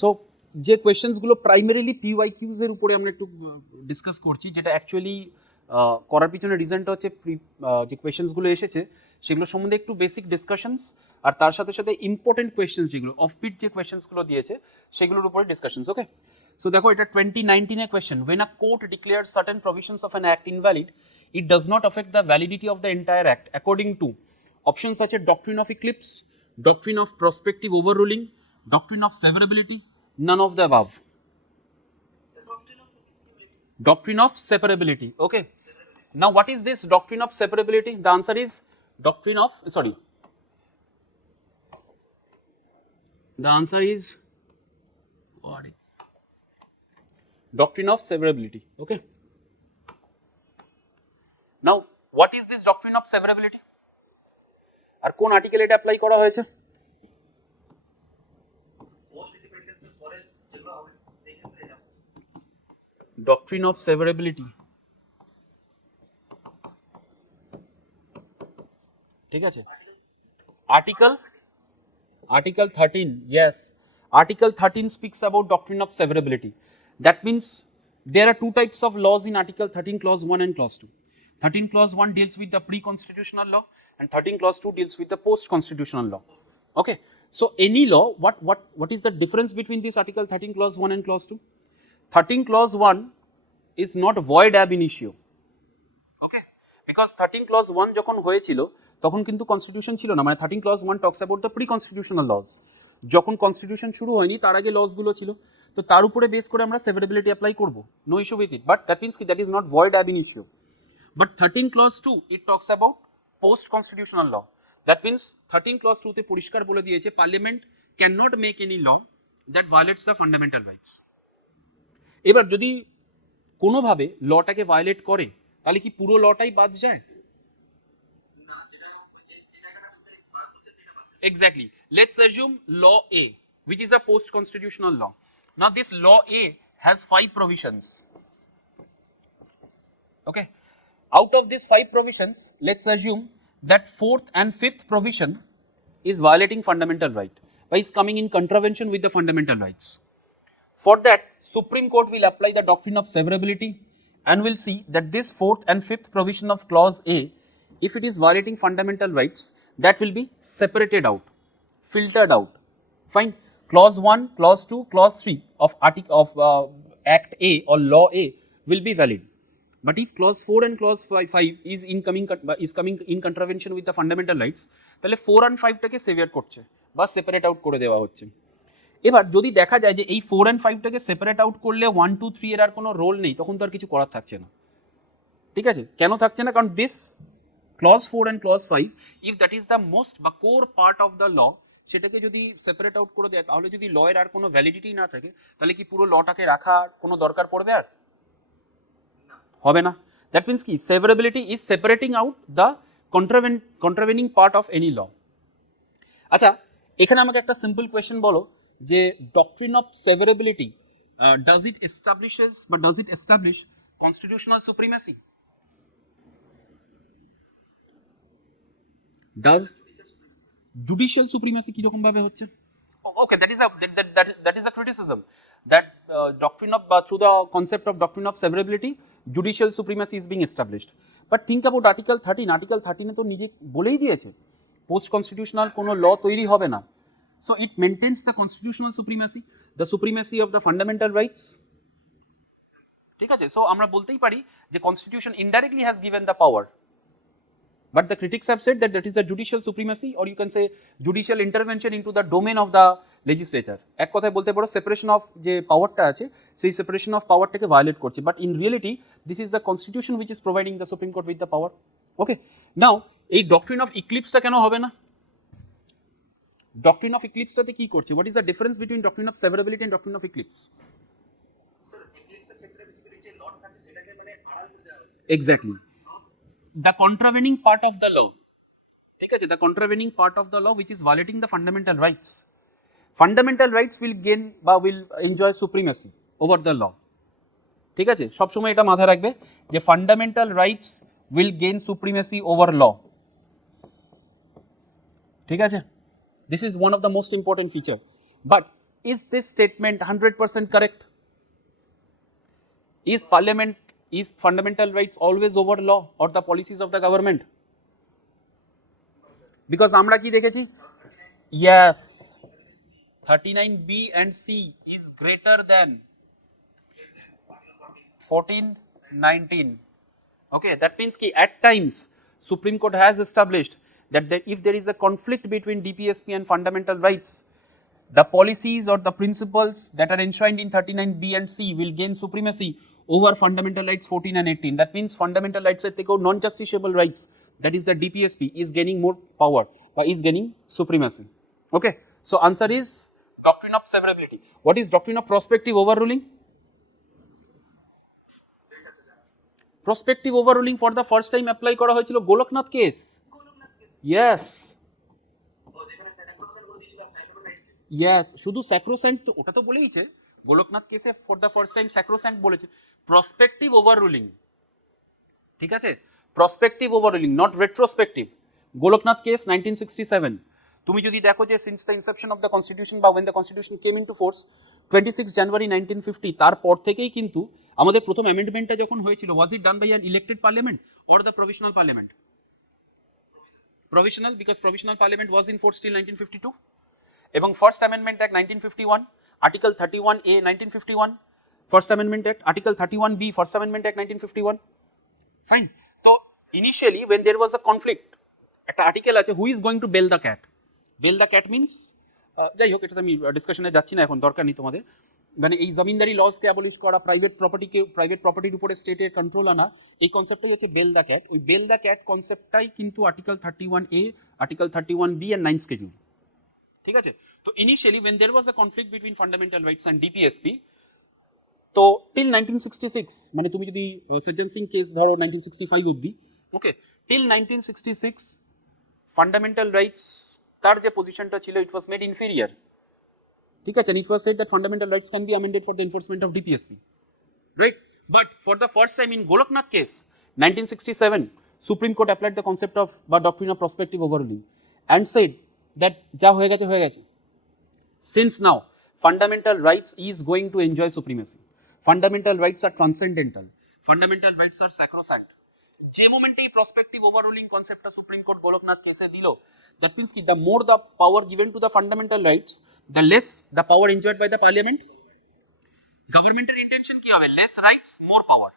So যে কোয়েশ্চেন্সগুলো primarily PYQs এর উপরে আমরা একটু ডিসকাস করছি, যেটা অ্যাকচুয়ালি করার পিছনে রিজনটা হচ্ছে যে কোয়েশ্চেন্সগুলো এসেছে সেগুলো সম্বন্ধে একটু বেসিক ডিসকাশনস, আর তার সাথে সাথে ইম্পর্টেন্ট কোয়েশ্চেন্স যেগুলো অফবিট যে কোয়েশ্চেন্সগুলো দিয়েছে সেগুলোর উপরে ডিসকাশনস। ওকে, সো দেখো এটা 2019 এর question, when a court declares certain provisions of an act invalid, it does not affect the validity of the entire act according to options such as doctrine of eclipse, doctrine of prospective overruling, doctrine of severability, none of the above. Doctrine of separability. Okay, now what is this doctrine of separability? The answer is doctrine of, sorry, the answer is what? Doctrine of severability. Okay, now what is this doctrine of severability? আর কোন article এটা apply করা হয়েছে? Doctrine of severability. ঠিক আছে, Article 13, yes, Article 13 speaks about doctrine of severability. That means there are two types of laws in Article 13, clause 1 and clause 2. 13 clause 1 deals with the pre-constitutional law and 13 clause 2 deals with the post-constitutional law. Okay, so any law, what is the difference between this Article 13 clause 1 and clause 2? 13 clause 1 is not void ab initio. Okay, because 13 clause 1 যখন হয়েছিল তখন কিন্তু constitution ছিল না, মানে 13 clause 1 talks about the pre-constitutional laws. যখন constitution শুরু হয়নি তার আগে লসগুলো ছিল, তো তার উপরে বেস করে আমরা সেভারেবিলিটি অ্যাপ্লাই করব, no issue with it, but that means কি that is not void ab initio. But 13 clause 2 it talks about post constitutional law. That means 13 clause 2 তে পরিষ্কার বলে দিয়েছে parliament can not make any law that violates the fundamental rights. এবার যদি কোনোভাবে লটাকে violet করে তাহলে কি পুরো লটাই বাদ যায়? Exactly. Let's assume law A, which is a post-constitutional law. Now this law A has 5 provisions. Okay. Out of these 5 provisions, let's assume that 4th and 5th provision is violating fundamental right, by is coming in contravention with the fundamental rights. For that, Supreme Court will apply the doctrine of severability and will see that this 4th and 5th provision of clause A, if it is violating fundamental rights, that will be separated out, filtered out. Fine. Clause 1, clause 2, clause 3 of Act A or law A will be valid. But if clause 4 and clause 5 is coming in contravention with the fundamental rights, তাহলে 4 and 5 টাকে সেভার করছে বা separate out করে দেওয়া হচ্ছে। এবার যদি দেখা যায় যে এই 4 and 5 টাকে সেপারেট আউট করলে 1, 2, 3 এর আর কোনো রোল নেই, তখন তো আর কিছু করার থাকছে না। ঠিক আছে, কেন থাকছে না? কারণ this clause 4 and clause 5, if that is the most বা core part of the law, সেটাকে যদি সেপারেট আউট করে দেয় তাহলে যদি ল এর আর কোনো ভ্যালিডিটি না থাকে তাহলে কি পুরো লটাকে রাখার কোনো দরকার পড়বে? আর হবে না। দ্যাট মিন্স কি severability is separating out the contravening part of any law. আচ্ছা, এখানে আমাকে একটা সিম্পল কোয়েশ্চেন বলো যে doctrine of severability does it establish constitutional supremacy? Does judicial supremacy কিরকম ভাবে হচ্ছে? Okay, that is a criticism that doctrine of through the concept of doctrine of severability judicial supremacy is being established. But think about Article 13. Article 13 এ তো নিজে বলেই দিয়েছে post constitutional কোনো ল তৈরি হবে না। So it maintains the constitutional supremacy, the supremacy of the fundamental rights. ঠিক আছে, so আমরা বলতেই পারি যে constitution indirectly has given the power. But the critics have said that that is a judicial supremacy, or you can say judicial intervention into the domain of the legislature. এক কথায় বলতে পারো সেপারেশন অফ যে পাওয়ারটা আছে সেই separation of পাওয়ারটাকে violate করছে, but in reality this is the constitution which is providing the supreme court with the power. Okay, now এই ডক্ট্রিন অফ ইক্লিপসটা কেন হবে না? ডক্ট্রিন অফ ইক্লিপসটাতে কি করছে? What is the difference between doctrine of severability and doctrine of eclipse? Exactly, the contravening part of the law, ঠিক আছে, the contravening part of the law which is violating the fundamental rights. Fundamental rights will gain বা will enjoy supremacy over the law. ঠিক আছে, সবসময় এটা মাথায় রাখবে যে fundamental rights will gain supremacy over law. ঠিক আছে, this is one of the most important feature. But is this statement 100% correct? Is fundamental rights always over law or the policies of the government? Because আমরা কি দেখেছি? Yes, 39B and C is greater than 1419. Okay, that means ki at times Supreme Court has established that if there is a conflict between DPSP and fundamental rights, the policies or the principles that are enshrined in 39B and C will gain supremacy over fundamental rights 14 and 18. That means fundamental rights at the non-justiciable rights, that is the DPSP, is gaining more power or is gaining supremacy. Okay, so answer is doctrine of severability. What is doctrine of prospective overruling? Prospective overruling for the first time apply করা হয়েছিল Golaknath case. Yes. Yes, শুধু স্যাক্রোস্যাঙ্ক্ট ওটা তো বলেইছে, গোলকনাথ কেসে for the first time sacrosanct বলেছে, prospective overruling, ঠিক আছে, prospective overruling, not retrospective. Golaknath case 1967, তুমি যদি দেখো যে since the inception of the constitution বা when the constitution came into force 26 January 1950, তারপর থেকেই কিন্তু আমাদের প্রথম অ্যামেন্ডমেন্টটা যখন হয়েছিল, was it done by an elected parliament or the provisional parliament? Provisional, because provisional parliament was in force till 1952, এবং first amendment act 1951, article 31A 1951, first amendment act, article 31B, first amendment act 1951, fine. তো initially when there was a conflict, একটা article আছে, who is going to bell the cat? Bell the cat means, যাই হোক এটাতে আমি ডিসকাশনে যাচ্ছি না, এখন দরকার নেই তোমাদের, মানে এই জমিনদারি লজকে অ্যাবলিশ করা, প্রাইভেট প্রপার্টির উপরে স্টেটের কন্ট্রোল আনা, এই কনসেপ্টটাই হচ্ছে বেল দ্য ক্যাট। ওই বেল দ্য ক্যাট কনসেপ্টটাই কিন্তু article 31A, article 31B and 9 schedule, ঠিক আছে। তো initially when there was a conflict between fundamental rights and DPSP, তো till 1966, মানে তুমি যদি সজ্জন সিং কেস ধরো 1965 অবধি, ওকে, till 1966 ফান্ডামেন্টাল রাইটস তার যে পজিশনটা ছিল, ইট ওয়াজ মেড ইনফেরিয়ার, ঠিক আছে, and it was said that fundamental rights can be amended for the enforcement of DPSP, right? But for the first time in Goloknath case 1967, Supreme Court applied the concept of বা doctrine of prospective overruling and said that যা হয়ে গেছে হয়ে গেছে, since now fundamental rights is going to enjoy supremacy, fundamental rights are transcendental, fundamental rights are sacrosanct, যে মোমেন্টে এই prospective ওভাররুলিং কনসেপ্টটা সুপ্রিম কোর্ট গোলকনাথ কেসে দিল, দ্যাট মিন্স কি the more the power given to the fundamental rights, the less the power enjoyed by the parliament. গভর্নমেন্টের intention কি হবে? Less rights more power.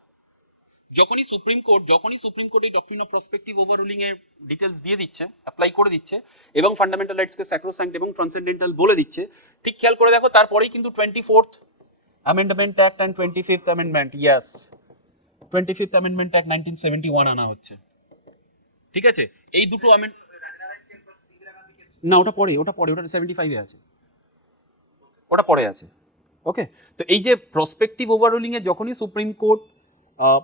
যখনই সুপ্রিম কোর্ট এই ডক্ট্রিন অফ প্রসপেক্টিভ ওভাররুলিং এর details দিয়ে দিচ্ছে, apply করে দিচ্ছে, এবং ফান্ডামেন্টাল রাইটসকে স্যাক্রোস্যাঙ্ক্ট এবং ট্রান্সেন্ডেন্টাল বলে দিচ্ছে, ঠিক খেয়াল করে দেখো তারপরেই কিন্তু 24th amendment act and 25th amendment, yes 25th amendment act 1971 আনা হচ্ছে, ঠিক আছে। এই দুটো না, ওটা পরে 75 এ আছে, ওটা পরে আছে, ওকে। তো এই যে প্রসপেক্টিভ ওভাররুলিং এ যখনই সুপ্রিম কোর্ট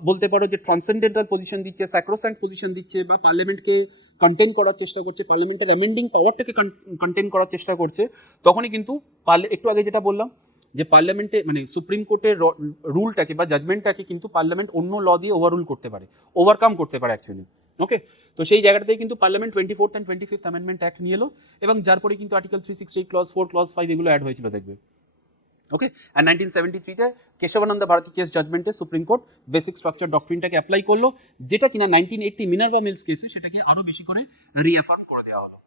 বলতে পারো যে ট্রান্সেন্ডেন্টাল পজিশন দিচ্ছে, স্যাক্রোস্যাঙ্ক্ট পজিশন দিচ্ছে, বা পার্লামেন্টকে কন্টেন করার চেষ্টা করছে, পার্লামেন্টের অ্যামেন্ডিং পাওয়ারটাকে কন্টেন করার চেষ্টা করছে, তখনই কিন্তু একটু আগে যেটা বললাম যে পার্লামেন্টে মানে সুপ্রিম কোর্টের রুলটাকে বা জাজমেন্টটাকে কিন্তু পার্লামেন্ট অন্য ল দিয়ে ওভাররুল করতে পারে, ওভারকাম করতে পারে অ্যাকচুয়ালি, ওকে। তো সেই জায়গাটাতেই কিন্তু parliament 24th and 25th amendment act নিয়ে এলো, এবং যার পরে কিন্তু আর্টিকেল 368 ক্লজ 4 ক্লজ 5 এগুলো অ্যাড হয়েছিল, দেখবে, ওকে। আর 1973-তে কেশবানন্দ ভারতী কেস জাজমেন্টে সুপ্রিম কোর্ট বেসিক স্ট্রাকচার ডক্ট্রিনটাকে অ্যাপ্লাই করলো, যেটা কিনা 1980 মিনার্ভা মিলস কেসে সেটাকে আরো বেশি করে রিঅ্যাফার্ম করে দেওয়া হলো,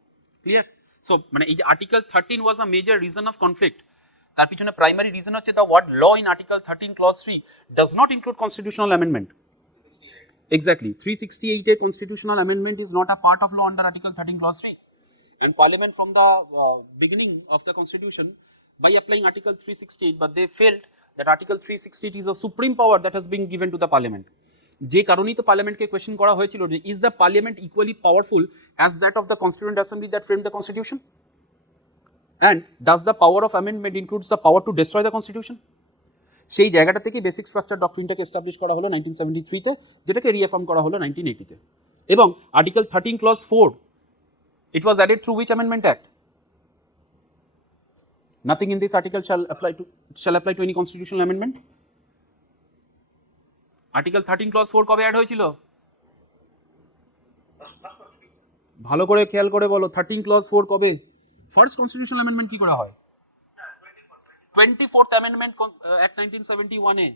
ক্লিয়ার। সো মানে এই যে article 13 was a major reason of conflict, তার পিছনে প্রাইমারি রিজন হচ্ছে the word law in article 13 clause 3 does not include constitutional amendment. Exactly, 368A constitutional amendment is not a part of law under Article 13 Clause 3, and Parliament from the beginning of the Constitution by applying Article 368, but they felt that Article 368 is a supreme power that has been given to the Parliament. যে কারণেই তো পার্লামেন্টকে question করা হয়েছিল যে is the parliament equally powerful as that of the constituent assembly that frame the constitution, and does the power of amendment includes the power to destroy the constitution. সেই জায়গাটা থেকে basic structure ডক্ট্রিনটাকে establish করা হলো 1973-তে, যেটাকে রিএফার্ম করা হলো 1980-তে, এবং article 13 clause 4 it was added through which amendment act? Nothing in this article shall apply to any constitutional amendment. Article 13 clause 4 কবে অ্যাড হয়েছিল? ভালো করে খেয়াল করে বলো, 13 clause 4 কবে? ফার্স্ট কনস্টিটিউশনাল অ্যামেন্ডমেন্ট কি করে হয়? 24th Amendment Act 1971 এ,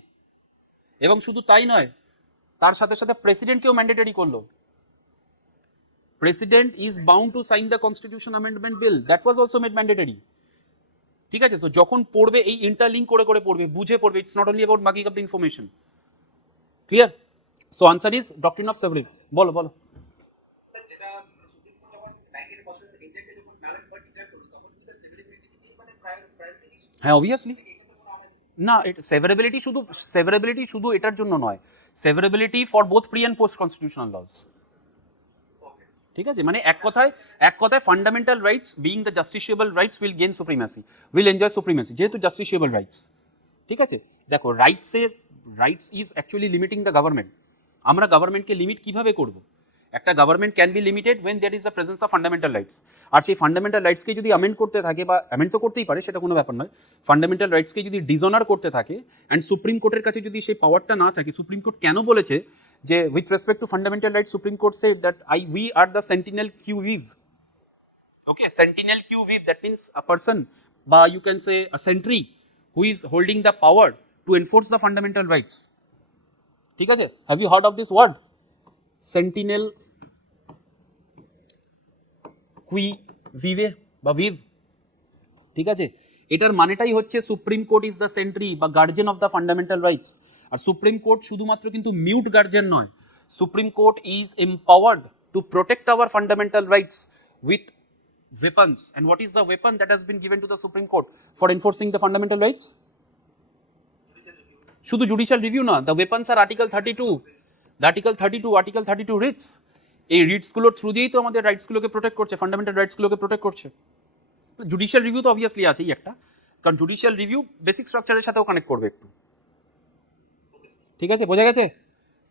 এবং শুধু তাই নয়, তার সাথে সাথে প্রেসিডেন্টকেও ম্যান্ডেটরি করলো। President is bound to sign the constitution amendment bill, that was also made mandatory. ঠিক আছে, তো যখন পড়বে এই ইন্টারলিঙ্ক করে করে পড়বে, বুঝে পড়বে, it's not only about marking up the information. Clear? So answer is doctrine of severability. বলো বলো। হ্যাঁ অবভিয়াসলি না, সেভারেবিলিটি শুধু এটার জন্য নয়, severability for both pre and post constitutional laws. ঠিক আছে, মানে এক কথায় fundamental rights being the justiciable rights will gain supremacy, will enjoy supremacy, যেহেতু জাস্টিসিয়েবল রাইটস। ঠিক আছে, দেখো rights is actually limiting the government. আমরা গভর্নমেন্টকে লিমিট কিভাবে করব? একটা government can be limited when there is the presence of fundamental rights. আর সেই ফান্ডামেন্টাল রাইটসকে যদি অ্যামেন্ড করতে থাকে, বা অ্যামেন্ড তো করতেই পারে, সেটা কোনো ব্যাপার নয়, ফান্ডামেন্টাল রাইটসকে যদি ডিসঅনার করতে থাকে অ্যান্ড সুপ্রিম কোর্টের কাছে যদি সেই পাওয়ারটা না থাকে, সুপ্রিম কোর্ট কেন বলেছে যে with respect to fundamental rights, Supreme Court said that we are the sentinel quo vive. Okay, sentinel quo vive, that means a person, but you can say a sentry who is holding the power to enforce the fundamental rights. ঠিক আছে, have you heard of this word? Sentinel qui vive বা vive. ঠিক আছে, এটার মানেটাই হচ্ছে supreme court is the sentry বা guardian of the fundamental rights. আর সুপ্রিম কোর্ট শুধুমাত্র কিন্তু মিউট গার্জিয়ান নয়, supreme court is empowered to protect our fundamental rights with weapons. And what is the weapon that has been given to the Supreme Court for enforcing the fundamental rights? শুধু judicial review না, the weapons are Article 32, Article 32 Ritz. এই রিটসগুলোর through দিয়েই তো আমাদের রাইটসগুলোকে protect করছে, fundamental রাইটসগুলোকে protect করছে। Judicial review তো obviously আছেই একটা, কারণ জুডিশিয়াল রিভিউ বেসিক স্ট্রাকচারের সাথেও কানেক্ট করবে একটু। ঠিক আছে, বোঝা গেছে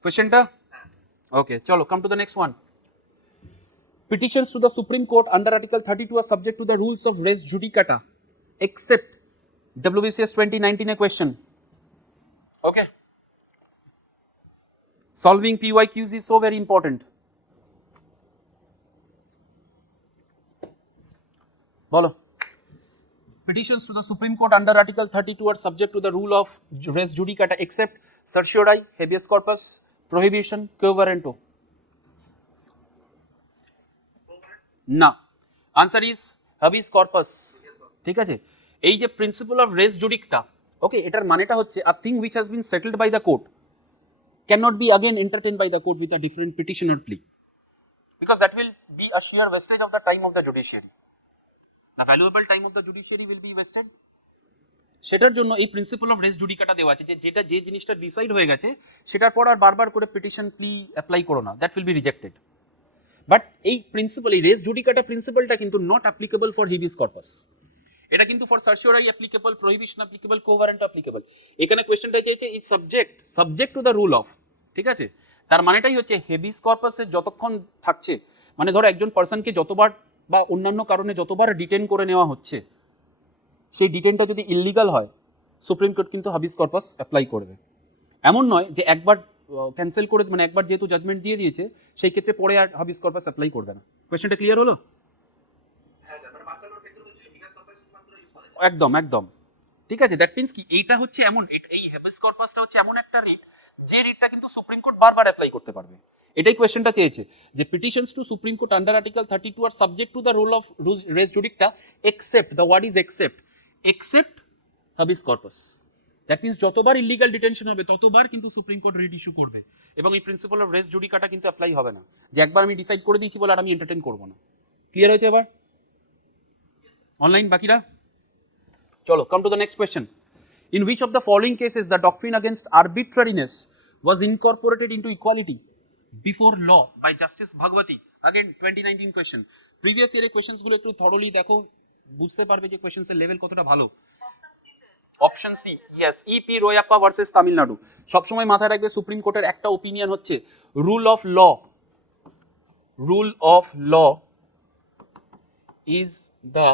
কোয়েশ্চেনটা? ওকে, চলো come to the next one. Petitions to the Supreme Court under Article 32 are subject to the rules of res judicata, except WBCS 2019 a question. Okay. Solving PYQs is so very important. Bolo. Petitions to the Supreme Court under Article 32 are subject to the rule of res judicata, except certiorari, habeas corpus, prohibition, quo warranto. না, answer is habeas corpus. ঠিক আছে, এই যে principle of res judicata, okay, এটার মানেটা হচ্ছে a thing which has been settled by the court can not be again entertained by the court with a different petition or plea, because that will be a sheer wastage of the time of the judiciary. The valuable time of the judiciary will be wasted. সেটার জন্য এই principle of race judicata দেওয়া আছে, যে জিনিসটা decide হয়ে গেছে সেটার পর আর বারবার করে পিটিশন প্লি অ্যাপ্লাই করো না, that will be rejected. But এই প্রিন্সিপাল, এই রেস জুডিকাটা প্রিন্সিপালটা কিন্তু not applicable for habeas corpus, এটা কিন্তু for certiorari applicable, prohibition applicable, quo warranto applicable. এখানে কোয়েশ্চেনটা চাইছে is subject to the rule of. ঠিক আছে, তার মানেটাই হচ্ছে হেবিস কর্পাসে যতক্ষণ থাকছে, মানে ধরো একজন পার্সনকে যতবার বা অন্যান্য কারণে যতবার ডিটেন করে নেওয়া হচ্ছে, সেই ডিটেনটা যদি ইললিগাল হয়, সুপ্রিম কোর্ট কিন্তু হাবিস কর্পাস অ্যাপ্লাই করবে। এমন নয় যে একবার ক্যান্সেল করে, মানে একবার যেহেতু জাজমেন্ট দিয়ে দিয়েছে সেই ক্ষেত্রে পরে আর হাবিস কর্পাস অ্যাপ্লাই করবে না। কোয়েশ্চেনটা ক্লিয়ার হলো? একদম একদম ঠিক আছে। দ্যাট মিন্স কি, এইটা হচ্ছে এমন, এই হাবিস কর্পাসটা হচ্ছে এমন একটা রিট, যে রিটটা কিন্তু সুপ্রিম কোর্ট বারবার অ্যাপ্লাই করতে পারবে। এটাই কোয়েশ্চেনটা চেয়েছে, যে petitions to supreme court under article 32 আর subject to the rule of res judicata, except, the word is except habeas corpus. That means যতবার ইলিগাল ডিটেনশন হবে ততবার কিন্তু সুপ্রিম কোর্ট রিট ইস্যু করবে, এবং এই প্রিন্সিপাল অফ রেস জুডিকাটা কিন্তু apply হবে না, যে একবার আমি ডিসাইড করে দিয়েছি বলে আর আমি এন্টারটেইন করবো না। ক্লিয়ার হয়েছে এবার? অনলাইন বাকিরা চলো, come to the next question. In which of the following cases the doctrine against arbitrariness was incorporated into equality before law by Justice Bhagwati? Again 2019 question. Previous year questions গুলো একটু thoroughly দেখো, বুঝতে পারবে যে questions এর level কতটা ভালো। Option C, yes, EP Royappa versus Tamil Nadu. সবসময় মাথায় রাখবে সুপ্রিম কোর্টের একটা ওপিনিয়ন হচ্ছে rule of law is the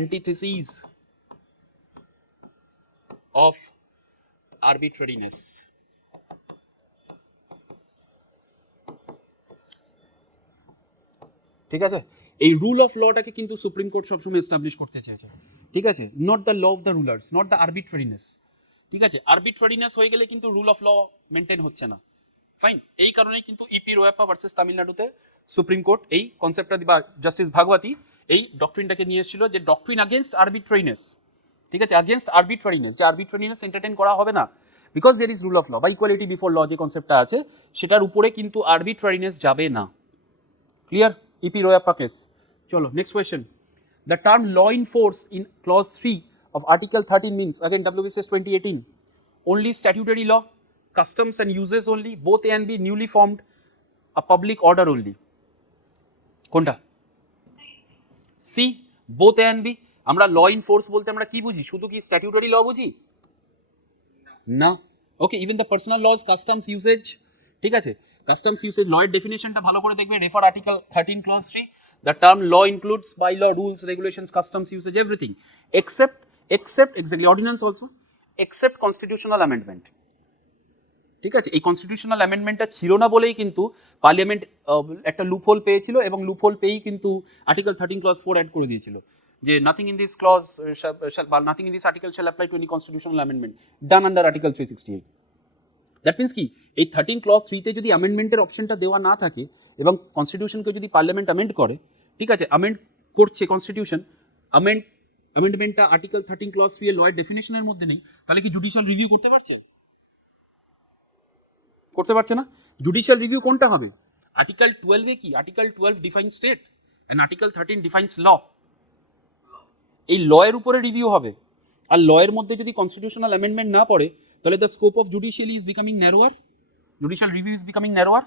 antithesis of arbitrariness. ঠিক আছে, এই রুল অফ লটাকে কিন্তু সুপ্রিম কোর্ট সবসময় এস্টাবলিশ করতে চেয়েছে, ঠিক আছে, not the law of the rulers, not the arbitrariness, ঠিক আছে, আরবিট্রারিনেস হয়ে গেলে কিন্তু রুল অফ ল মেনটেন হচ্ছে না, ফাইন। এই কারণেই কিন্তু ইপি রোয়াপ্পা ভার্সেস তামিলনাড়ুতে সুপ্রিম কোর্ট এই কনসেপ্টটা বা জাস্টিস ভাগবতী এই ডক্ট্রিনটাকে নিয়ে এসেছিল, যে ডক্ট্রিন আগেনস্ট আরবিট্রারিনেস, ঠিক আছে, আগেনস্ট আরবিট্রারিনেস, যে আরবিট্রারিনেস এন্টারটেইন করা হবে না, because there is rule of law বা ইকুয়ালিটি বিফোর ল যে কনসেপ্টটা আছে সেটার উপরে কিন্তু আরবিট্রারিনেস যাবে না। ক্লিয়ার? EP Royappa case. চলো next question. The term law in force in clause 3 of Article 13 means, again WBCS 2018, only statutory law, customs and uses only, both A and B newly formed, a public order only. কোনটা? C, both A and B। আমরা law in force বলতে আমরা কি বুঝি? শুধু কি statutory law বুঝি? না। Okay, even the personal laws, customs usage, ঠিক আছে, কাস্টমস ইউসেজ লয়ের ডেফিনেশনটা ভালো করে দেখবে, refer article 13 clause 3। The term law includes bylaw, rules, regulations, customs, usage, everything, except exactly ordinance also, except constitutional amendment, ঠিক আছে। এই কনস্টিটিউশনাল অ্যামেন্ডমেন্টটা ছিল না বলেই কিন্তু পার্লামেন্ট একটা লুপহোল পেয়েছিল, এবং লুপহোল পেয়েই কিন্তু আর্টিকেল 13 ক্লজ 4 অ্যাড করে দিয়েছিল, যে nothing in this clause nothing in this article shall apply to any constitutional amendment done under article 368। That means কি, এই 13 ক্লজ 3-তে যদি অ্যামেন্ডমেন্টের অপশনটা দেওয়া না থাকে এবং কনস্টিটিউশনকে যদি পার্লামেন্ট অ্যামেন্ড করে, ঠিক আছে, অ্যামেন্ড করছে কনস্টিটিউশন, অ্যামেন্ডমেন্টটা আর্টিকেল 13 ক্লজ 3 এর লয়ের ডেফিনেশনের মধ্যে নেই, তাহলে কি জুডিশিয়াল রিভিউ করতে পারছে? করতে পারছে না। জুডিশিয়াল রিভিউ কোনটা হবে? আর্টিকেল 12 এ কি, article 12 define state and article 13 defines law. এই লয়ের উপরে রিভিউ হবে, আর লয়ের মধ্যে যদি কনস্টিটিউশনাল অ্যামেন্ডমেন্ট না পড়ে, তাহলে the scope of judicially is becoming narrower, judicial review is becoming narrower.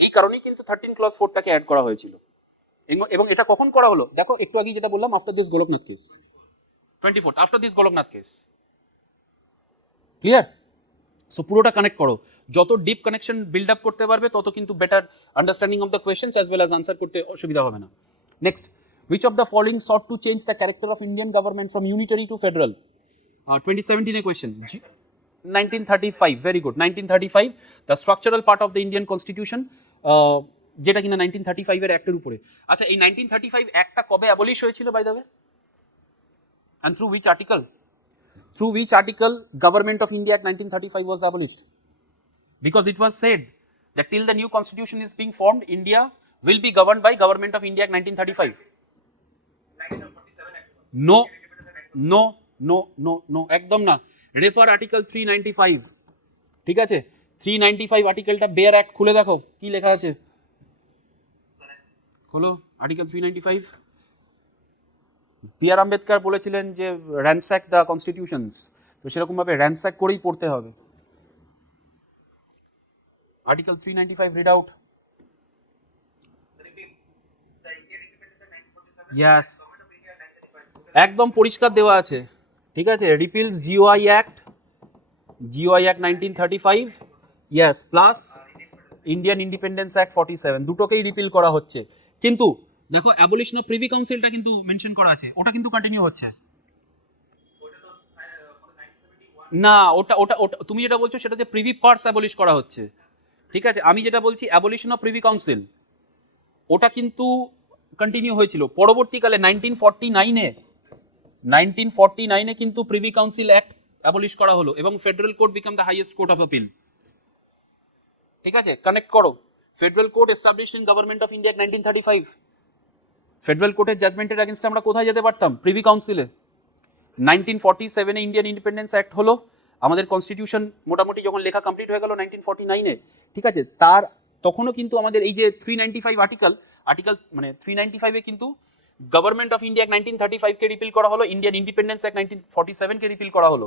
এই কারণেই কিন্তু 13 ক্লজ 4টাকে অ্যাড করা হয়েছিল। এবং এটা কখন করা হলো? দেখো একটু আগে যেটা বললাম, after this Golaknath case, 24th, after this Golaknath case. Clear? So পুরোটা কানেক্ট করো, যত ডিপ কানেকশন বিল্ড আপ করতে পারবে তত কিন্তু better understanding of the questions as well as answer করতে অসুবিধা হবে না। Next, which of the following sought to change the character of Indian government from unitary to federal? 2017 question, 1935, very good, 1935, the structural part of the Indian constitution, যেটা কিনা 1935 এর অ্যাক্টের উপরে। আচ্ছা, এই 1935 অ্যাক্টটা কবে অ্যাবলিশ হয়েছিল by the way, and through which article? Through which article Government of India Act 1935 was abolished? Because it was said that till the new constitution is being formed, India will be governed by Government of India Act 1935. No, no, no, no, no, একদম না। Refer article 395, ঠিক আছে, 395 আর্টিকেলটা bear act খুলে দেখো কি লেখা আছে, খোলো আর্টিকেল 395। বি আর আম্বেদকর বলেছিলেন যে র্যানস্যাক দ্য কনস্টিটিউশনস, তো সেরকম ভাবে র্যানস্যাক করেই পড়তে হবে। Article 395 read out. ইয়েস, একদম পরিষ্কার দেওয়া আছে, ঠিক আছে, repeals GOI act 1935, yes, plus Indian independence act 47, দুটোকেই রিপিল করা হচ্ছে। কিন্তু দেখো অ্যাবলিশন অফ প্রিভি কাউন্সিলটা কিন্তু মেনশন করা আছে, ওটা কিন্তু কন্টিনিউ হচ্ছে না। ওটা ওটা ওটা তুমি যেটা বলছো সেটা যে প্রিভি পার্টস অ্যাবলিশ করা হচ্ছে, ঠিক আছে, আমি যেটা বলছি অ্যাবলিশন অফ প্রিভি কাউন্সিল, ওটা কিন্তু কন্টিনিউ হয়েছিল পরবর্তীকালে 1949-এ কিন্তু প্রিভি কাউন্সিল অ্যাক্ট অ্যাবলিশ করা হলো এবং federal court become the highest court of appeal. ঠিক আছে, কানেক্ট করো, federal court established in government of India 1935। Federal কোর্টের জাজমেন্টের এগেইনস্টে আমরা কোথায় যেতে পারতাম? প্রিভি কাউন্সিলে। 1947-এ ইন্ডিয়ান ইন্ডিপেন্ডেন্স অ্যাক্ট হলো, আমাদের কনস্টিটিউশন মোটামুটি যখন লেখা কমপ্লিট হয়ে গেল 1949-এ, ঠিক আছে, তার তখনও কিন্তু আমাদের এই যে 395 আর্টিকেল মানে 395-এ কিন্তু গভর্নমেন্ট অফ ইন্ডিয়া 1935-কে রিপিল করা হলো, ইন্ডিয়ান ইন্ডিপেন্ডেন্স অ্যাক্ট 1947-কে রিপিল করা হলো,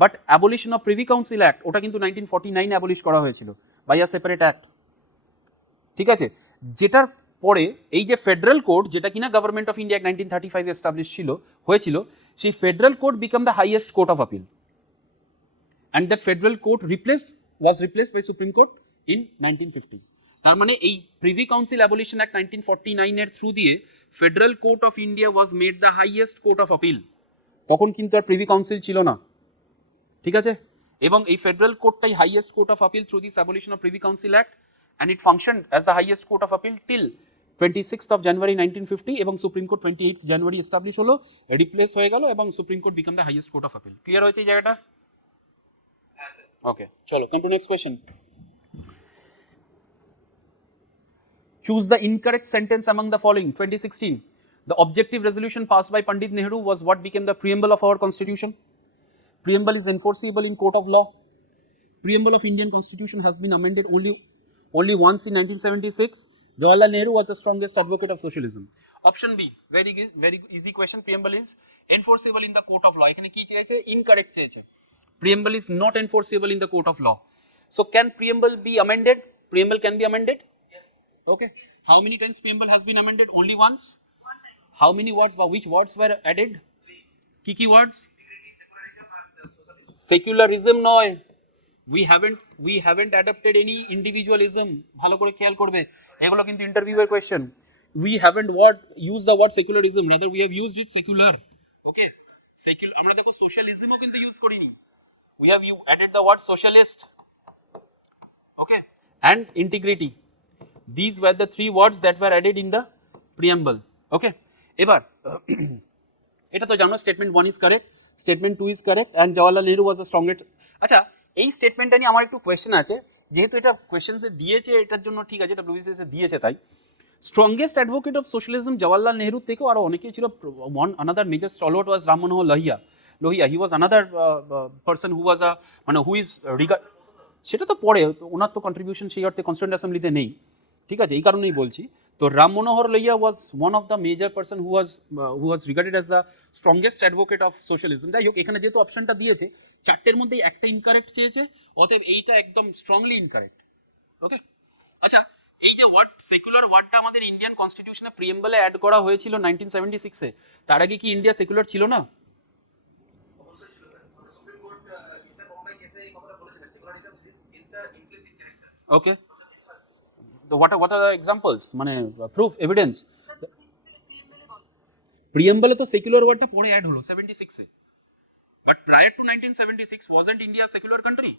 but abolition of privy council act ওটা কিন্তু 1949-এ অ্যাবলিশ করা হয়েছিল বাই আ সেপারেট অ্যাক্ট। ঠিক আছে, যেটার পরে এই যে ফেডারেল কোর্ট, যেটা কিনা গভর্নমেন্ট অফ ইন্ডিয়া 1935 এস্টাবলিশ হয়েছিল, সেই federal court become the highest court of appeal, and that federal court was replaced by supreme court in 1950। তার মানে এই প্রিভি কাউন্সিল অ্যাবলিশন অ্যাক্ট 1949 এর থ্রু দিয়ে federal court of India was made the highest court of appeal. তখন কিন্তু আর privy council ছিল না, ঠিক আছে, এবং এই ফেডারেল কোর্টটাই highest court of appeal through this abolition of privy council act, and it functioned as the highest court of appeal till 26th of January 1950 এবং সুপ্রিম কোর্ট 28th জানুয়ারি এস্টাবলিশ হলো, রিপ্লেস হয়ে গেল এবং supreme court become the highest court of appeal. Clear হয়েছে এই জায়গাটা? Okay, চলো come to next question. Choose the incorrect sentence among the following. 2016, the objective resolution passed by Pandit Nehru was what became the preamble of our constitution. Preamble is enforceable in court of law. Preamble of Indian constitution has been amended only once in 1976. Jawaharlal Nehru was the strongest advocate of socialism. Option B, very easy question. Preamble is enforceable in the court of law. এখানে কি চেয়েছে? Incorrect চেয়েছে। Preamble is not enforceable in the court of law. So can preamble be amended? Preamble can be amended? Okay. How many times preamble has been amended? Only once. How many words? Which words were added? Key words? Secularism নয়। We haven't adopted any individualism. ভালো করে খেয়াল করবে, এগুলো কিন্তু ইন্টারভিউয়ের question. We haven't used the word secularism, rather we have used it secular. Okay. আমরা দেখো socialismও কিন্তু ইউজ করিনি। We have added the word socialist. Okay. And integrity. These were the three words that were added in the preamble. Okay. এবার এটা তো জানো, statement 1 is correct, statement 2 is correct and Jawaharlal Nehru was the strongest. আচ্ছা, এই স্টেটমেন্টটা নিয়ে আমার একটু কোয়েশ্চেন আছে, যেহেতু এটা কোয়েশ্চেন্সে দিয়েছে, এটার জন্য ঠিক আছে, এটা WBCS দিয়েছে, তাই strongest advocate of socialism Jawaharlal Nehru থেকেও আরো অনেকেই ছিল। another major stalwart was Ram Manohar Lohia. He was another person who was who is সেটা তো পরে, ওনার তো কন্ট্রিবিউশন সেই অর্থে কনস্টিটিউয়েন্ট অ্যাসেম্বলিতে নেই, ঠিক আছে, এই কারণেই বলছি। তো Ram Manohar Lohia was one of the major person who was regarded as the strongest advocate of socialism. যাই হোক, এখানে যেহেতু অপশনটা দিয়েছে, চারটের মধ্যে একটা ইনকারেক্ট চেয়েছে, অতএব এইটা একদম স্ট্রংলি ইনকারেক্ট। ওকে, আচ্ছা, এই যে ওয়ার্ড সেকুলার ওয়ার্ডটা আমাদের ইন্ডিয়ান কনস্টিটিউশনে প্রিএম্বলে অ্যাড করা হয়েছিল 1976-এ, তার আগে কি ইন্ডিয়া সেকুলার ছিল না? ওকে, so what are the examples, মানে proof, evidence? preamble তো secular wordটা পরে অ্যাড হলো 76-এ, but prior to 1976 wasn't India a secular country?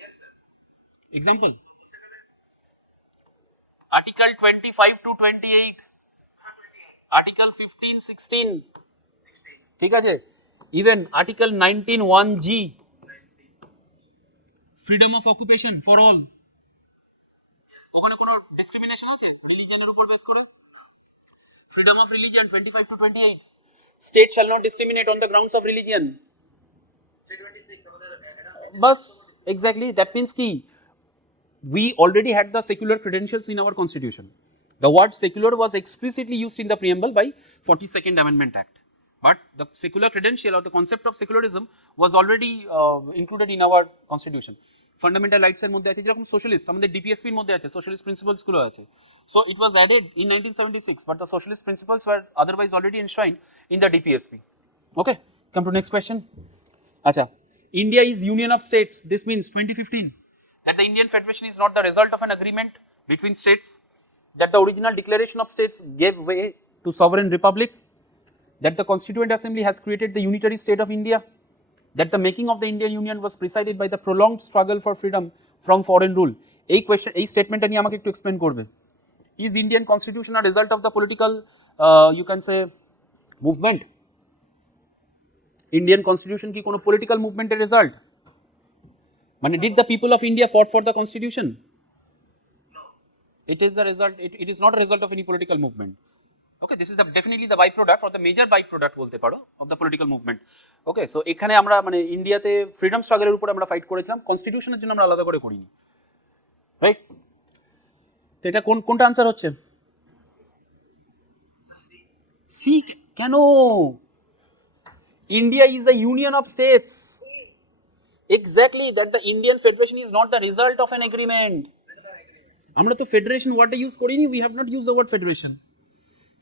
Yes sir. Example, article 25 to 28, article 15, 16, ঠিক আছে, even article 19(1)(g), freedom of occupation for all, ওখানে কোনো discrimination আছে রিলিজিয়নের উপর বেস করে? Freedom of religion 25 to 28, state shall not discriminate on the grounds of religion. Bus, exactly, that means কি, we already had the secular credentials in our constitution. The word secular was explicitly used in the preamble by 42nd Amendment Act, but the secular credential or the concept of secularism was already included in our constitution. Fundamental rights এর মধ্যে আছে, যেরকম socialist আমাদের ডিপিএসপির মধ্যে আছে, socialist principles গুলো আছে। So it was added in 1976, but the socialist principles were otherwise already enshrined in the DPSP. Okay, come to next question. আচ্ছা, India is union of states, this means 2015 that the Indian Federation is not the result of an agreement between states, that the original declaration of states gave way to sovereign republic, that the Constituent Assembly has created the unitary state of India, that the making of the Indian Union was preceded by the prolonged struggle for freedom from foreign rule. এই question, এই স্টেটমেন্টটা নিয়ে আমাকে একটু explain করবে। Is Indian constitution a result of the political you can say movement? Indian constitution কি কোনো political মুভমেন্টের রেজাল্ট? মানে did the people of India fought for the constitution? It is the result, it is not a result of any political movement. Okay, this is definitely the byproduct or the major byproduct বলতে পারো of the political movement. Okay, so এখানে আমরা মানে ইন্ডিয়াতে freedom স্ট্রাগলের উপর আমরা fight করেছিলাম, কনস্টিটিউশনের জন্য আমরা আলাদা করে করিনি, রাইট? তো এটা কোনটা আনসার হচ্ছে? সি। কেন? India is the union of states, exactly, that the Indian federation is not the result of an agreement. আমরা তো ফেডারেশন ওয়ার্ডটা ইউজ করিনি, we have not used the word federation.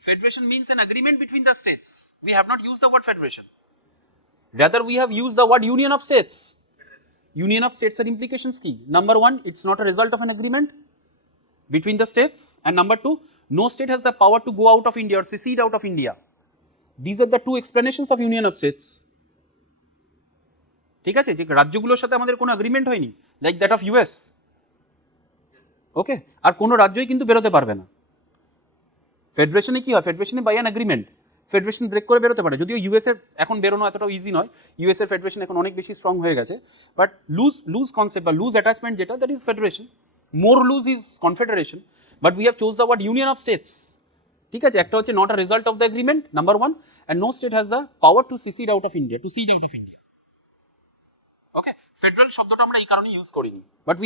Federation means an agreement between the states. We have not used the word federation. Rather, we have used the word union of states. Union of states are implications key. Number one, it's not a result of an agreement between the states. And number two, no state has the power to go out of India or secede out of India. These are the two explanations of union of states. ঠিক আছে, যে রাজ্যগুলোর সাথে আমাদের কোনো agreement হয়নি, like that of US. Okay, আর কোনো রাজ্যই কিন্তু বেরোতে পারবে না। ফেডারেশনে কি হয়, ফেডারেশনে by an agreement federation break করে বেরোতে পারে, যদিও ইউএসের এখন বেরোনো এতটাও ইজি নয়, ইউএসের ফেডারেশন এখন অনেক বেশি স্ট্রং হয়ে গেছে, বাট লুজ কনসেপ্ট বা লুজ অ্যাটাচমেন্ট যেটা, that is federation, more loose is confederation, but we have chose the word union of states. ঠিক আছে, একটা হচ্ছে not a result of the agreement, number one, and no state has the power to secede out of India, to secede out of India. Okay, federal শব্দটা আমরা এই কারণে use করিনি, but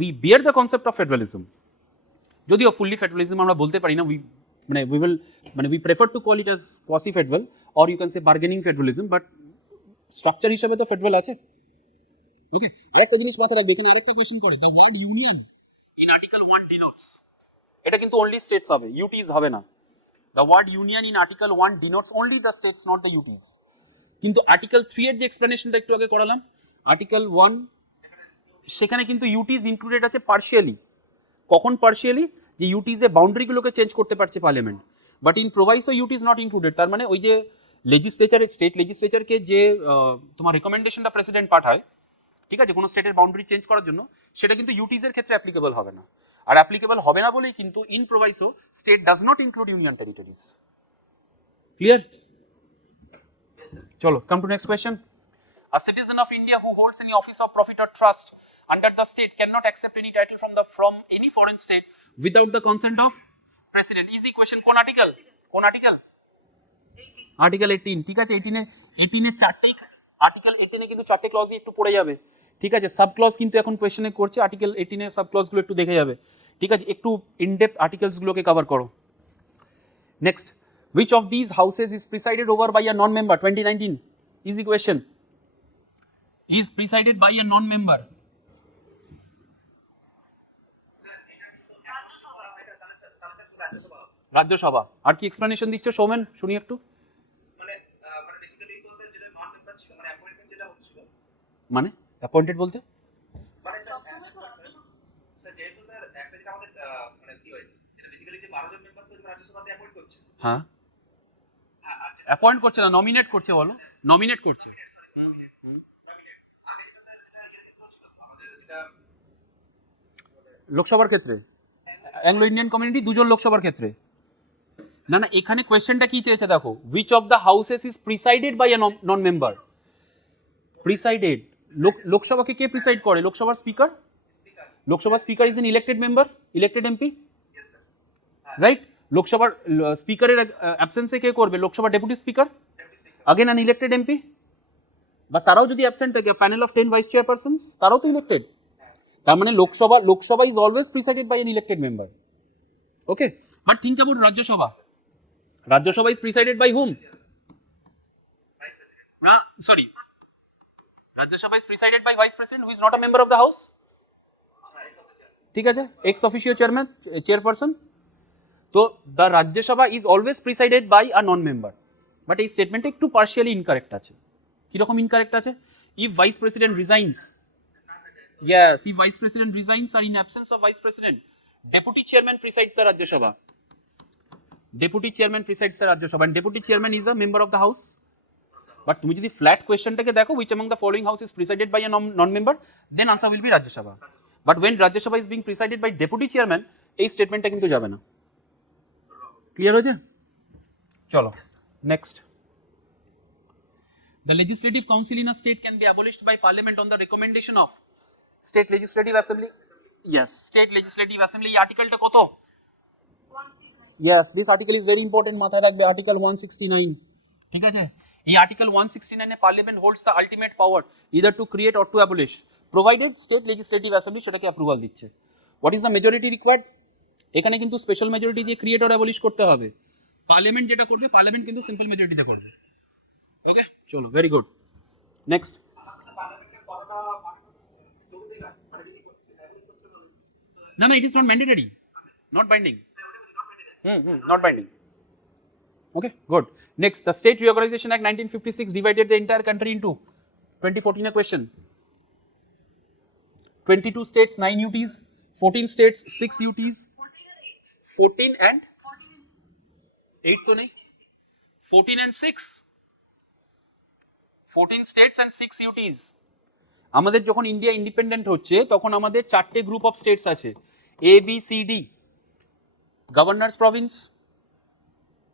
we bear the concept of federalism, যদিও fully federalism আমরা বলতে পারি না, we prefer to call it as quasi federal or you can say bargaining federalism, but structure হিসেবে তো ফেডারেল আছে। ওকে, আরেকটা জিনিস মাথায় রাখবে, এখানে আরেকটা কোশ্চেন করে, the word union in article 1 denotes, এটা কিন্তু অনলি স্টেটস হবে, ইউটিস হবে না। The word union in article 1 denotes only the states, not the UTs. কিন্তু আর্টিকেল 3 এর যে এক্সপ্লেনেশনটা একটু আগে করালাম, আর্টিকেল 1 সেখানে কিন্তু ইউটিস ইনক্লুডেড আছে পার্শিয়ালি। কখন পার্শিয়ালি, যে ইউটিস এর বাউন্ডারিগুলোকে চেঞ্জ করতে পারছে parliament, but in proviso UTs not included. তার মানে ওই যে লেজিসলেচারের, স্টেট লেজিসলেচারকে যে তোমার রেকমেন্ডেশনটা প্রেসিডেন্ট পাঠায়, ঠিক আছে, কোনো স্টেটের বাউন্ডারি চেঞ্জ করার জন্য, সেটা কিন্তু ইউটিস এর ক্ষেত্রে অ্যাপ্লিকেবল হবে না। আর অ্যাপ্লিকেবল হবে না বলেই কিন্তু in proviso state does not include union territories. Clear? চলো, come to next question. A citizen of India who holds any office of profit or trust under the state cannot accept any title from any foreign state without the consent of president. Easy question. কোন article? কোন article? Article 18। ঠিক আছে, 18 চারটেই, article 18 কিন্তু চারটে ক্লজই একটু পড়ে যাবে। ঠিক আছে, সাব ক্লজ কিন্তু এখন কোয়েশ্চনে করছে, আর্টিকেল 18 এর সাব ক্লজগুলো একটু দেখে যাবে। ঠিক আছে, একটু ইনডেপথ আর্টিকেলসগুলোকে কভার করো। Next, which of these houses is presided over by a non-member? 2019. Easy question. Is presided by a non-member? রাজ্য সভা। আর কি এক্সপ্লেনেশন দিচ্ছ সৌমেন, শুনি একটু। মানে অ্যাপয়েন্টেড বলতে হ্যাঁ, অ্যাপয়েন্ট করছে না, নমিনেট করছে, বলো নমিনেট করছে। লোকসভার ক্ষেত্রে অ্যাংলো ইন্ডিয়ান কমিউনিটি দুজন লোকসভার ক্ষেত্রে না, না, এখানে কোয়েশ্চেনটা কি চেয়েছে দেখো, which of the houses is presided by a non member. Presided, লোকসভাকে কে প্রিসাইড করে? লোকসভার স্পিকার। লোকসভার speaker is an elected member, elected MP, right? লোকসভার স্পিকারের অ্যাবসেন্সে কে করবে? লোকসভার deputy speaker, again an elected MP, বা তারাও যদি অ্যাবসেন্ট থাকে, প্যানেল অফ 10 ভাইস চেয়ারপারসনস, তারাও তো ইলেক্টেড। তার মানে Lok Sabha is always presided by an elected member. Okay, but think about Rajya Sabha. Rajya Sabha is presided by hmm? না, sorry, Rajya Sabha is presided by vice president who is not a member of the house. ঠিক আছে, ex officio chairperson. তো the Rajya Sabha is always presided by a non member, but এই স্টেটমেন্টটা একটু partially incorrect আছে। কিরকম incorrect আছে? If vice president resigns, yes, if vice president resigns or in absence of vice president, deputy chairman presides the Rajya Sabha. Deputy chairman presides the Rajya Sabha, and deputy chairman is a member of the house. But তুমি যদি flat কোয়েশ্চনটাকে দেখো, which among the following house is presided by a non-member, then answer will be Rajya Sabha. But when Rajya Sabha is being presided by deputy chairman, এই স্টেটমেন্টটা কিন্তু যাবে না। Clear হয়েছে? চলো next. The legislative council in a state can be abolished by parliament on the recommendation of State Legislative Assembly. Yes, State Legislative Assembly. আর্টিকেলটা কত? Yes, this article is very important, মাথায় রাখবে, article 169। ঠিক আছে, এই article 169 A parliament holds the ultimate power either to create or to abolish, provided State Legislative Assembly সেটাকে approval দিচ্ছে। What is the majority required? এখানে কিন্তু স্পেশাল মেজরিটি দিয়ে ক্রিয়েট অর অ্যাবলিশ করতে হবে। পার্লামেন্ট যেটা করবে, পার্লামেন্ট কিন্তু সিম্পল মেজরিটিতে করবে। ওকে, চলো, very good. Next, no, it is not mandatory, not binding. Not binding. Okay, good. Next, the State Reorganization Act 1956 divided the entire country into 2014 a question. 22 states, 9 UTs, 14 states, 6 UTs. 14 and 8 to nahi. 14 and 6. 14 states and 6 UTs. আমাদের যখন India independent হচ্ছে তখন আমাদের চারটে group of states আছে, A, B, C, D, Governor's Province,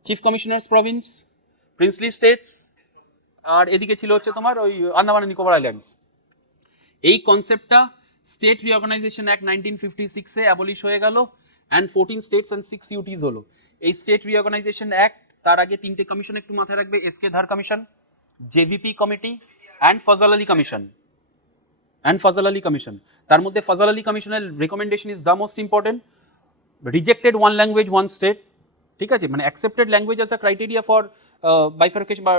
Chief Commissioner's Province, Princely States, আর এদিকে ছিল হচ্ছে তোমার ওই আন্দামান এন্ড নিকোবর আইল্যান্ডস। এই কনসেপ্টটা স্টেট রিঅর্গানাইজেশন অ্যাক্ট 1956 এ অ্যাবলিশ হয়ে গেল অ্যান্ড 14 স্টেটস অ্যান্ড 6 ইউটিস হলো। এই স্টেট রিঅর্গানাইজেশন অ্যাক্ট, তার আগে তিনটে কমিশন একটু মাথায় রাখবে, SK Dhar commission, JVP committee and Fazl Ali commission. তার মধ্যে ফজল আলী কমিশনের recommendation is the most important, rejected one language one state, ঠিক আছে, মানে accepted language as a criteria for bifurcation বা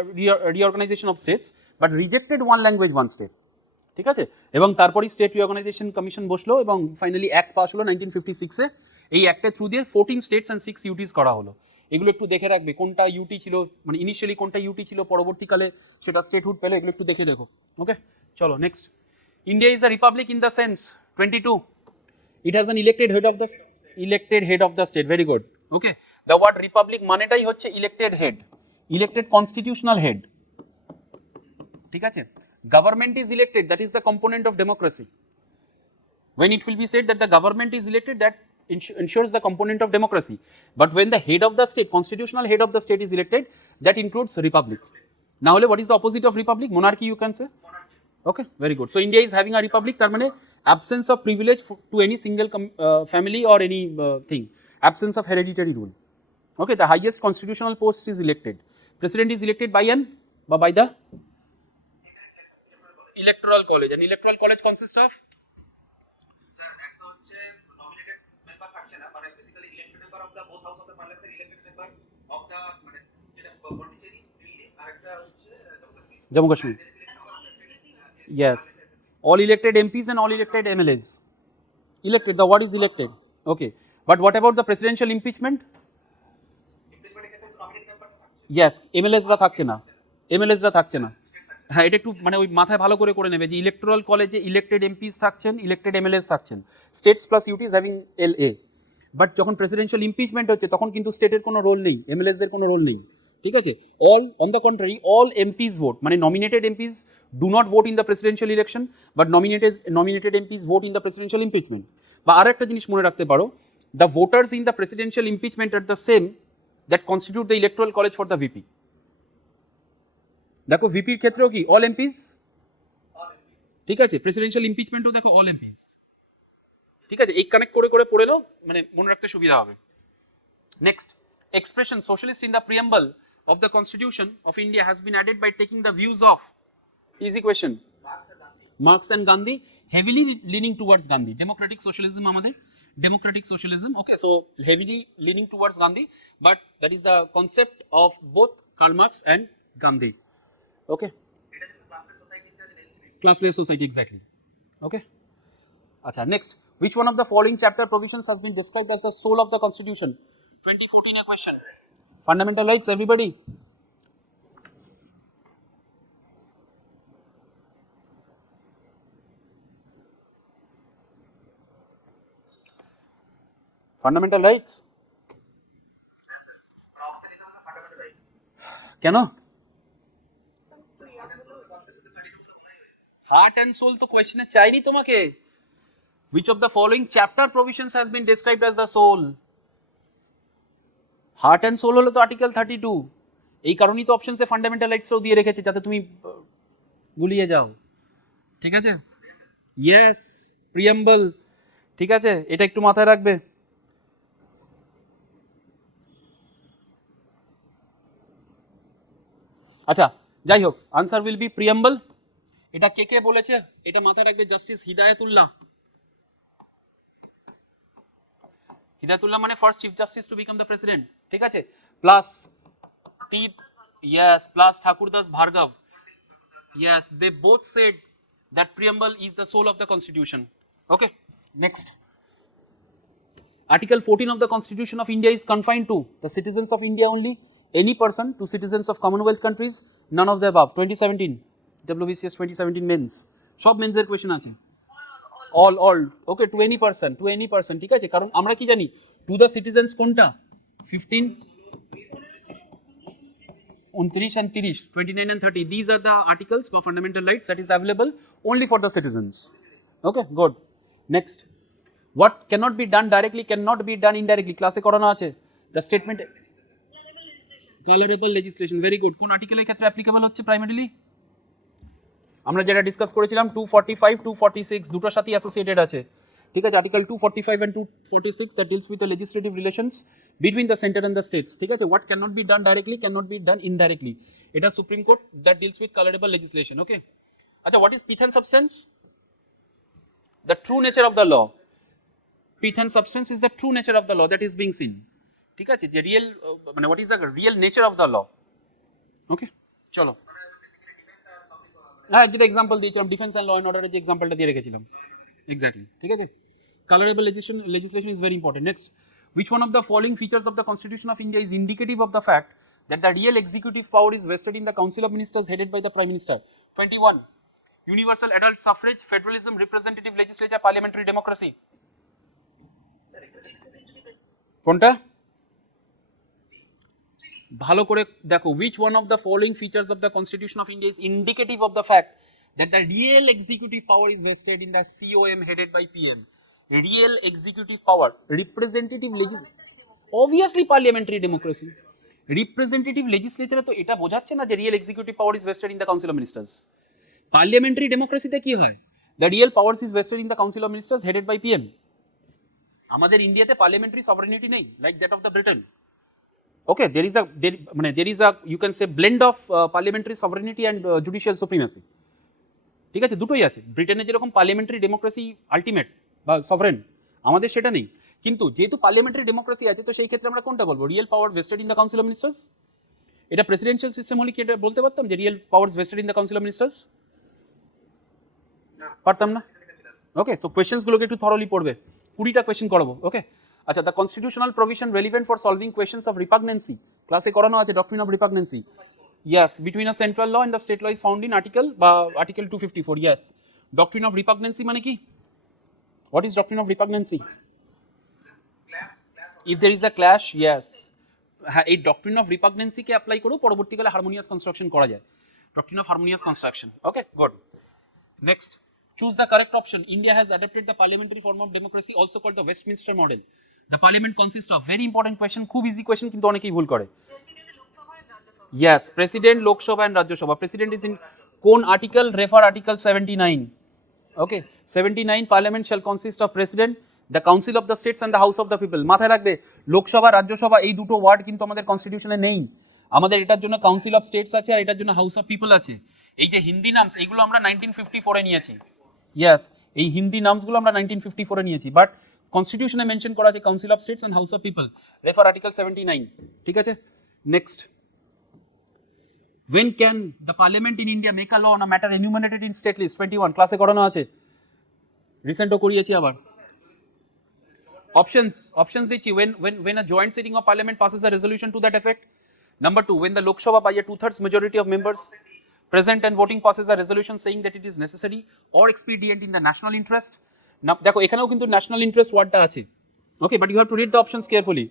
reorganisation of states, but rejected one language one state, ঠিক আছে। এবং তারপরই স্টেট রিঅর্গানাইজেশন কমিশন বসলো এবং ফাইনালি অ্যাক্ট পাস হলো 1956-এ। এই অ্যাক্টের থ্রু দিয়ে 14 স্টেটস অ্যান্ড 6 ইউটিস করা হলো। এগুলো একটু দেখে রাখবে, কোনটা ইউটি ছিল, মানে ইনিশিয়ালি কোনটা ইউটি ছিল, পরবর্তীকালে সেটা স্টেটহুড পেলে, এগুলো একটু দেখে দেখো। ওকে, চলো next. India is a republic in the sense 22 it has an elected head of the state. Very good. Okay, the word republic মানেটাই হচ্ছে elected head, elected constitutional head, ঠিক আছে। Government is elected, that is the component of democracy. When it will be said that the government is elected, that ensures the component of democracy. But when the head of the state, constitutional head of the state is elected, that includes republic. Now, what is the opposite of republic? Monarchy, you can say. Okay, very good. So, India is having a republic, that means absence of privilege to any single family or any thing, absence of hereditary rule. Okay, the highest constitutional post is elected. President is elected by the electoral college, and electoral college consists of nominated member থাকছে না, মানে basically elected member of the both house of the parliament, elected member of the মানে যেটা পন্ডিচেরি, দিল্লি, আর একটা হচ্ছে Jammu Kashmir. Yes, all elected MPs and all elected MLAs. Elected, the word is elected. Okay, but what about the presidential impeachment? ইমপিচমেন্টের ক্ষেত্রে nominated member থাকছে। Yes, MLAs রা থাকছে না। হ্যাঁ, এটা একটু মানে ওই মাথায় ভালো করে নেবে যে ইলেকট্রাল কলেজে ইলেক্টেড এমপিস থাকছেন, ইলেক্টেড এমএলএস থাকছেন, states plus UTs having LA. But যখন প্রেসিডেন্সিয়াল ইমপিচমেন্ট হচ্ছে তখন কিন্তু স্টেটের কোনো রোল নেই, এমএলএসদের কোনো রোল নেই, ঠিক আছে। All on the contrary, all MPs vote, মানে nominated MPs do not vote in the presidential election, but nominated MPs vote in the presidential impeachment. বা আর একটা জিনিস মনে রাখতে পারো, the voters in the presidential impeachment are the same that constitute the electoral college for the VP. দেখো ভিপির ক্ষেত্রেও কি অল এমপিস, ঠিক আছে, প্রেসিডেন্সিয়াল ইমপিচমেন্টও দেখো অল এমপিস, ঠিক আছে। এই কানেক্ট করে পড়ে নাও, মানে মনে রাখতে সুবিধা হবে। Next, expression socialist in the preamble of the constitution of India has been added by taking the views of, easy question, Marx and Gandhi, heavily leaning towards Gandhi. Democratic socialism আমাদের, democratic socialism, okay, so heavily leaning towards Gandhi, but that is the concept of both Karl Marx and Gandhi. Okay, classless society, exactly. Okay, acha, next, which one of the following chapter provisions has been described as the soul of the constitution? 2014 a question. Fundamental rights, everybody. Fundamental rights. কেন? Heart and soul তো কোয়েশ্চনে চাইনি তোমাকে। Which of the following chapter provisions has been described as the soul? Heart and soul হলো তো article 32, এই কারণেই তো অপশনসে fundamental রাইটসও দিয়ে রেখেছে যাতে তুমি গুলিয়ে যাও, ঠিক আছে। ইয়েস, প্রিয়াম্বল, ঠিক আছে, এটা একটু মাথায় রাখবে। আচ্ছা, যাই হোক, আনসার উইল বি প্রিয়াম্বল। এটা কে বলেছে এটা মাথায় রাখবে, জাস্টিস হিদায়াতুল্লাহ। হিদায়াতুল্লাহ মানে first chief justice to become the president, ঠিক আছে, plus plus Thakurdas Bhargava. Yes, they both said that preamble is the soul of the constitution. Okay, next, article 14 of the constitution of India is confined to the citizens of India only, any person, to citizens of Commonwealth countries, none of the above. 2017 WBCS 2017 Mains, সব মেন্সের question আছে। all okay, to any person, ঠিক আছে, কারণ আমরা কি জানি to the citizens কোনটা 15, 29 and 30, 29 and 30, these are the articles for fundamental rights that is available only for the citizens. Okay, good. Next, What cannot be done directly cannot be done indirectly. ক্লাসে করানো আছে the statement colorable legislation very good কোন আর্টিকেলের ক্ষেত্রে applicable হচ্ছে primarily আমরা যেটা discuss করেছিলাম 245 246 দুটোর সাথেই অ্যাসোসিয়েটেড আছে ঠিক আছে article 245 and 246 that deals with the legislative relations between the center and the states ঠিক আছে what cannot be done directly cannot be done indirectly এটা supreme court that deals with colorable legislation okay আচ্ছা what is pith and substance the true nature of the law pith and substance is the true nature of the law that is being seen ঠিক আছে যে real মানে what is the real nature of the law okay চলো হ্যাঁ যেটা example দিয়েছিলাম defence and law and অর্ডারের যে এক্সাম্পলটা দিয়ে রেখেছিলাম এক্স্যাক্টলি ঠিক আছে colorable legislation is very important next which one of the following features of the constitution of India is indicative of the fact that the real executive power is vested in the council of ministers headed by the prime minister 21 universal adult suffrage federalism representative legislature parliamentary democracy কোনটা ভালো করে দেখো which one of the following features of the constitution of India is indicative of the fact that the real executive power is vested in the COM headed by PM real executive power representative obviously parliamentary democracy representative legislature তো এটা বোঝাচ্ছে না যে real executive power is vested in the council of ministers parliamentary democracy তে কি হয় the real powers is vested in the council of ministers headed by PM আমাদের ইন্ডিয়াতে parliamentary sovereignty নেই like that of the Britain okay there is a you can say blend of parliamentary sovereignty and judicial supremacy ঠিক আছে দুটোই আছে ব্রিটেনে যেরকম parliamentary democracy ultimate বা সভরেন আমাদের সেটা নেই কিন্তু যেহেতু পার্লামেন্টারি ডেমোক্রেসি আছে তো সেই ক্ষেত্রে আমরা কোনটা বলবো real power vested in the council of ministers এটা প্রেসিডেন্সিয়াল সিস্টেম হলে কি এটা বলতে পারতাম যে real powers vested in the council of ministers পারতাম না ওকে সো কোয়েশ্চেন্স গুলোকে একটু থরলি পড়বে 20টা কোয়েশ্চেন করবো ওকে আচ্ছা the constitutional provision relevant for solving questions of repugnancy ক্লাসে করানো আছে doctrine of repugnancy yes between a central law and the state law is found in article 254 yes doctrine of repugnancy মানে কি what is doctrine of repugnancy if there is a clash yes হ্যাঁ এই doctrine of repugnancy K apply করো পরবর্তীকালে harmonious construction করা যায় doctrine of harmonious construction okay good next choose the correct option India has adopted the parliamentary form of democracy also called the Westminster model the parliament consists of very important question খুব easy question কিন্তু অনেকেই ভুল করে yes president lok sabha and rajya sabha president is in কোন article refer article 79 okay 79 parliament shall consist of president the council of the states and the house of the people মাথায় রাখবে লোকসভা রাজ্যসভা এই দুটো word কিন্তু আমাদের কনস্টিটিউশনে নেই আমাদের এটার জন্য কাউন্সিল অফ স্টেটস আছে আর এটার জন্য হাউস অফ পিপল আছে এই যে হিন্দি নামস এইগুলো আমরা 1954 এ নিয়েছি yes এই হিন্দি নামসগুলো আমরা 1954 এ নিয়েছি বাট কনস্টিটিউশনে মেনশন করা আছে council of states and house of people refer article 79 ঠিক আছে next when can the parliament in India make a law on a matter enumerated in state list 21 ক্লাসে করানো আছে রিসেন্টও করিয়েছি আবার options দিচ্ছি when a joint sitting of parliament passes a resolution to that effect number 2 when the Lok Sabha by a 2/3 majority of members present and voting passes a resolution saying that it is necessary or expedient in the national interest দেখো এখানেও কিন্তু national interest ওয়ার্ডটা আছে okay but you have to read the options carefully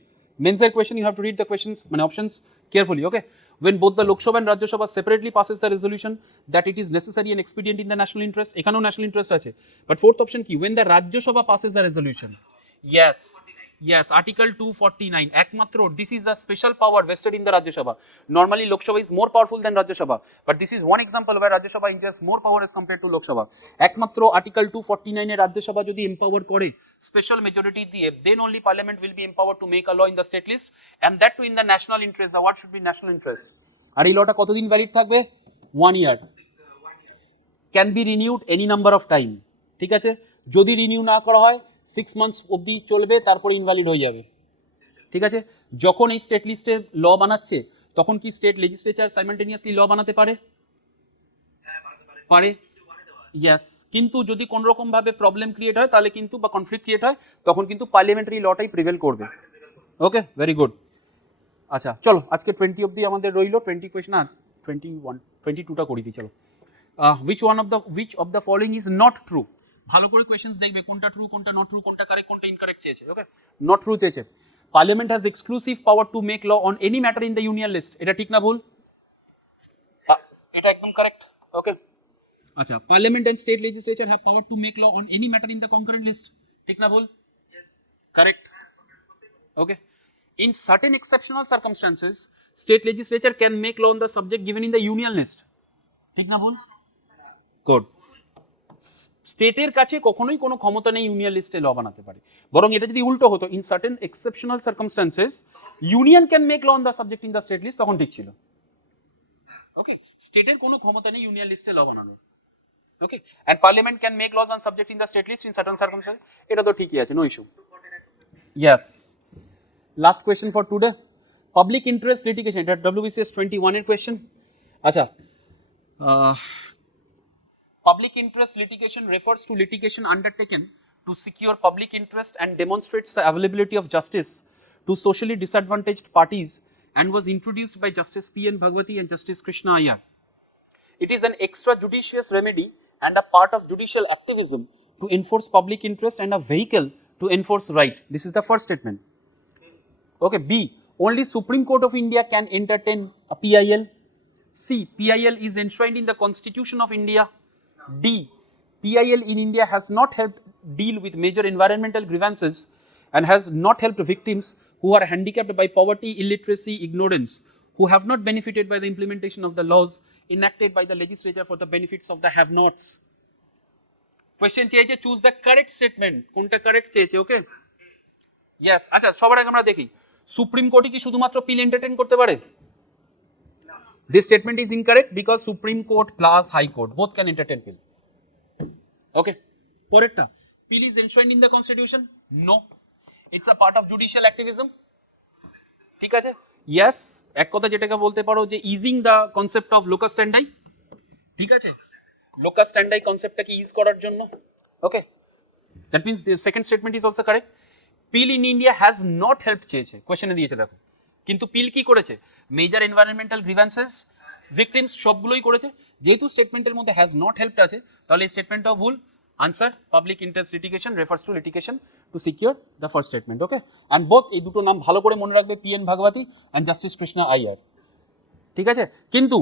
mains এর question you have to read the questions মানে options carefully okay when both the Lok Sabha and Rajya Sabha separately passes the resolution that it is necessary and expedient in the national interest এখানেও national interest আছে but fourth option কি when the Rajya Sabha passes a resolution yes article 249 একমাত্র this is a special power vested in the Rajya Sabha normally Lok Sabha is more powerful than Rajya Sabha but this is one example where Rajya Sabha enjoys more power as compared to Lok Sabha একমাত্র article 249 এ Rajya Sabha যদি empower করে special majority দিয়ে then only parliament will be empowered to make a law in the state list and that too in the national interest the word should be national interest আর এই লটা কতদিন valid থাকবে 1 year can be renewed any number of time ঠিক আছে যদি renew না করা হয় 6 months অবধি চলবে তারপরে ইনভ্যালিড হয়ে যাবে ঠিক আছে যখন এই স্টেট লিস্টে ল বানাচ্ছে তখন কি স্টেট লেজিসলেচার সাইমালটেনিয়াসলি ল বানাতে পারে পারে ইয়েস কিন্তু যদি কোন রকম ভাবে প্রবলেম ক্রিয়েট হয় তাহলে কিন্তু বা কনফ্লিক্ট ক্রিয়েট হয় তখন কিন্তু পার্লামেন্টারি লটাই প্রিভেল করবে ওকে ভেরি গুড আচ্ছা চলো আজকে 20 অবধি আমাদের রইলো 20 কোয়েশ্চন না 21 22টা করি দিই চলো which of the following is not true ভালো করে কোয়েশ্চেনস দেখবে কোনটা ট্রু কোনটা নট ট্রু কোনটা কারেক্ট কোনটা ইনকারেক্ট চেয়েছে ওকে নট ট্রু চেয়েছে parliament has exclusive power to make law on any matter in the union list এটা ঠিক না ভুল এটা একদম কারেক্ট ওকে আচ্ছা parliament and state legislature have power to make law on any matter in the concurrent list ঠিক না ভুল Correct. Okay. In certain exceptional circumstances, state legislature can make law on the subject given in the union list. ঠিক না ভুল? Good. স্টেটের কাছে কখনোই কোনো ক্ষমতা নেই ইউনিয়ন লিস্টে ল বানাতে পারে, বরং এটা যদি উল্টো হতো, in certain exceptional circumstances union can make law on the subject in the state list, তখন ঠিক ছিল। ওকে, স্টেটের কোনো ক্ষমতা নেই ইউনিয়ন লিস্টে ল বানানোর। Okay, and parliament can make laws on subject in the state list in certain circumstances, এটা তো ঠিকই আছে, no issue. Yes, last question for today, public interest litigation, এটা WBCS 21 এর কোয়েশ্চেন। আচ্ছা, public interest litigation refers to litigation undertaken to secure public interest and demonstrates the availability of justice to socially disadvantaged parties, and was introduced by Justice P.N. Bhagwati and Justice Krishna Iyer. It is an extrajudicious remedy and a part of judicial activism to enforce public interest and a vehicle to enforce right. This is the first statement. Okay, B, only Supreme Court of India can entertain a PIL. C, PIL is enshrined in the Constitution of India. D, PIL in India has not helped deal with major environmental grievances and has not helped victims who are handicapped by poverty, illiteracy, ignorance, who have not benefited by the implementation of the laws enacted by the legislature for the benefits of the have-nots. Question চেয়েছে, choose the correct statement. কোনটা correct চেয়েছে? Okay? Yes. আচ্ছা, সবার আগে আমরা দেখি, supreme কোর্টই কি শুধুমাত্র পিল এন্টারটেইন করতে পারে? This statement is incorrect because Supreme Court plus High Court both can entertain bill. Okay. Poretta, bill is enshrined in the Constitution? No. It's a part of judicial activism. ঠিক আছে? Yes. এক কথা যেটাকে বলতে পারো যে easing the concept of locus standi. ঠিক আছে? Locus standi conceptটাকে ease করার জন্য। Okay. That means the second statement is also correct. Bill in India has not helped চেয়েছে, কোয়েশ্চেনে দিয়েছে দেখো। কিন্তু পিল কি করেছে? মেজর এনভায়রনমেন্টাল গ্রিভেন্সেস, ভিকটিমস সবগুলোই করেছে। যেহেতু স্টেটমেন্টের মধ্যে হ্যাজ নট হেল্পড আছে, তাহলে এই স্টেটমেন্টটাও ভুল। Answer, public interest litigation refers to litigation to secure the first statement. Okay, and both, এই দুটো নাম ভালো করে মনে রাখবে, PN Bhagwati and justice Krishna Iyer. ঠিক আছে, কিন্তু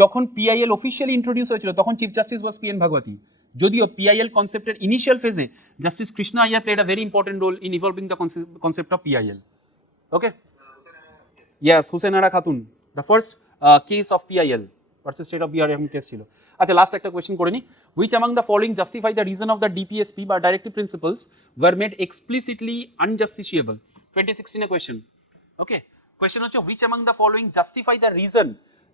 যখন PIL অফিসিয়ালি ইন্ট্রোডিউস হয়েছিল তখন chief justice was PN Bhagwati, যদিও PIL কনসেপ্টের ইনিশিয়াল ফেজে justice Krishna Iyer played a very important role in evolving the concept of PIL। Okay, yes, Hussainara Khatoon, the first case of PIL versus state of BR এরকম case ছিল। আচ্ছা, last একটা question করে নি, which among the following justify the reason of the DPSP by directive principles were made explicitly unjusticiable? 2016 a question. Okay, question হচ্ছে, which among the following justify the reason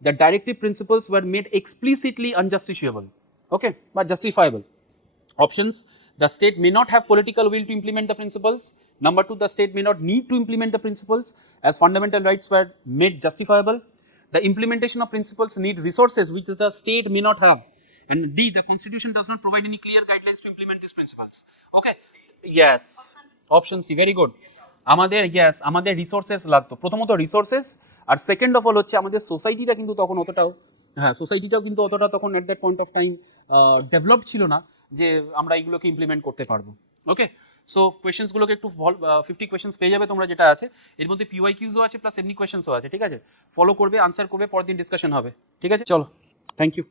that directive principles were made explicitly unjusticiable? Okay, বা justifiable. Options, the state may not have political will to implement the principles. Number 2, the state may not need to implement the principles as fundamental rights were made justifiable. The implementation of principles need resources which the state may not have. And D, the constitution does not provide any clear guidelines to implement these principles. Okay, yes, option C, very good. আমাদের আমাদের resources লাগতো, প্রথমত resources, আর second of all হচ্ছে আমাদের সোসাইটিটা কিন্তু তখন অতটাও, সোসাইটিটাও কিন্তু অতটা তখন at that point of time develop ছিল না যে আমরা এইগুলোকে ইমপ্লিমেন্ট করতে পারবো। ওকে, সো কোয়েশ্চেন্সগুলোকে একটু 50 কোয়েশ্চেন্স পেয়ে যাবে তোমরা, যেটা আছে এর মধ্যে PYQsও আছে প্লাস এমনি কোয়েশ্চেন্সও আছে। ঠিক আছে, ফলো করবে, আনসার করবে, পরের দিন ডিসকাশন হবে। ঠিক আছে, চলো, থ্যাংক ইউ।